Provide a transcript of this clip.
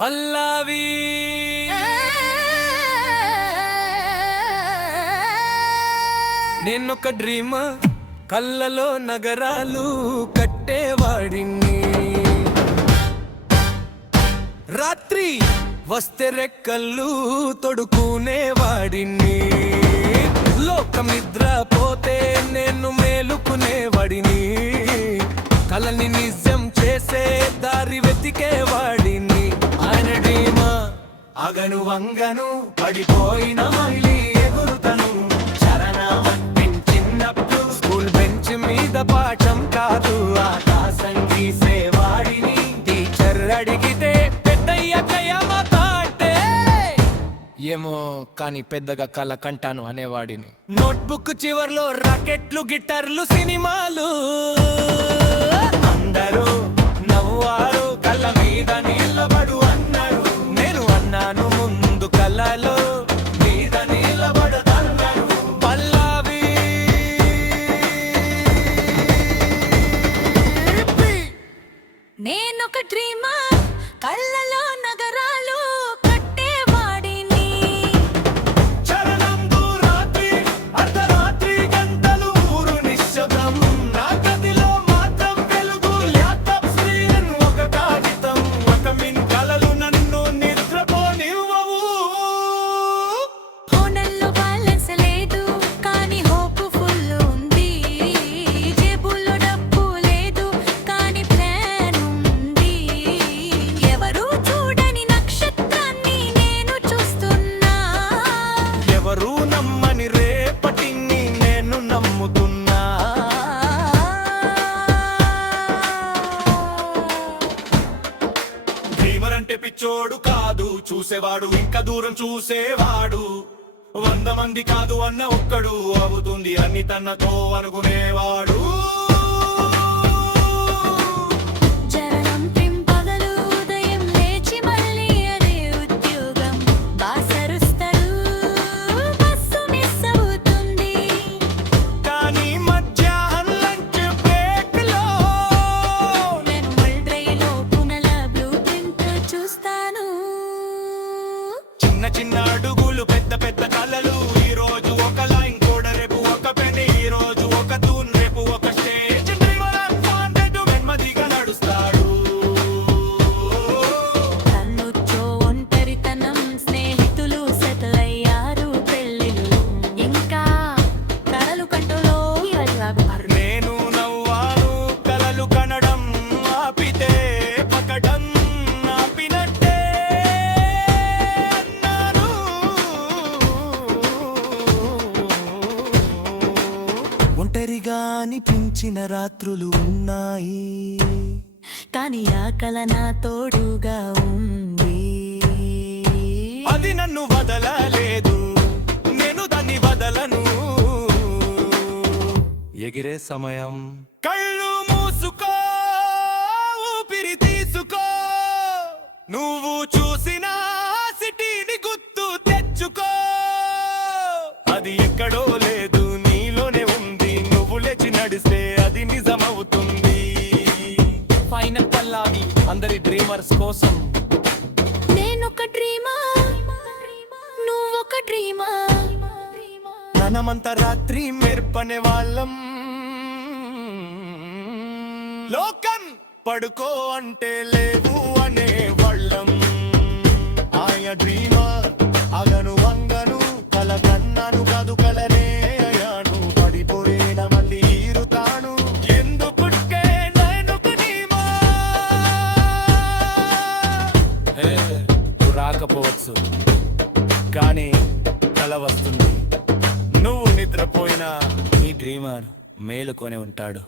పల్లవి నేనొక డ్రీమ్ కళ్ళలో నగరాలు కట్టేవాడిని రాత్రి వస్తే రెక్కలు తొడుకునేవాడిని లోకమిద్ర పోతే నేను మేలుకునేవాడిని కలని నిజం చేసే దారి వెతికేవాడిని ఆయన డ్రీమా అగను వంగను పడిపోయిన మళ్ళీ ఎగురుతను చరణమర్పించినప్పుడు స్కూల్ బెంచ్ మీద పాఠం కాదు ఆకాశం గీసేవాడిని టీచర్ అడిగితే ఏమో కానీ పెద్దగా కళ కంటాను అనేవాడిని నోట్బుక్ చివర్లో రాకెట్లు గిటార్లు సినిమాలు అందరూ నవ్వారు కళ్ళ మీద నిలబడు అన్నారు నేను అన్నాను ముందు కళ్ళలో మీద నిలబడదన్నారు పల్లవి నేనొక డ్రీమా కళ్ళలో నగరాలు పిచ్చోడు కాదు చూసేవాడు ఇంకా దూరం చూసేవాడు 100 మంది కాదు అన్న ఒక్కడు అవుతుంది అన్ని తనతో అనుకునేవాడు చిన్న అడుగులు పెద్ద పెద్ద కలలు ఈ రోజు ఒక లైన్ కోడ రేపు ఒక పెన్ ఈ రోజు ఒక తూన్ రేపు ఒక స్టేజ్ నెమ్మదిగా నడుస్తాడు కన్నుచ్చో ఒంటరితనం స్నేహితులు సెటిలయ్యారు పెళ్ళిళ్ళు ఇంకా కలలు కంటలో నేను నవ్వాను కలలు కనడం ఆపితే పకడం ఆపినట్టే ఒంటరిగా అనిపించిన రాత్రులు ఉన్నాయి కానీ ఆ కల నా తోడుగా ఉంది అది నన్ను వదలలేదు నేను దాన్ని వదలను ఎగిరే సమయం కళ్ళు మూసుకో ఊపిరి తీసుకో నువ్వు చూసిన సిటీని గుర్తు తెచ్చుకో అది ఎక్కడో లేదు నడిస్తే అది నిజమవుతుంది ఫైనల్ పల్లవి అందరి డ్రీమర్స్ కోసం నేనొక డ్రీమా నువ్వొక డ్రీమా మనమంత రాత్రి మెరుపనే వాళ్ళం లోకం పడుకో అంటే లేవు అనే వాళ్ళం ఆయన డ్రీమర్ అగను వంగను కల కన్నాను కాదు కలనే అయ్యాను పడిపోయిన మళ్ళీ ఈరుతాను ఎందుకుట్టే రాకపోవచ్చు కానీ కల వస్తుంది నువ్వు నిద్రపోయినా నీ డ్రీమర్ మేలుకొని ఉంటాడు.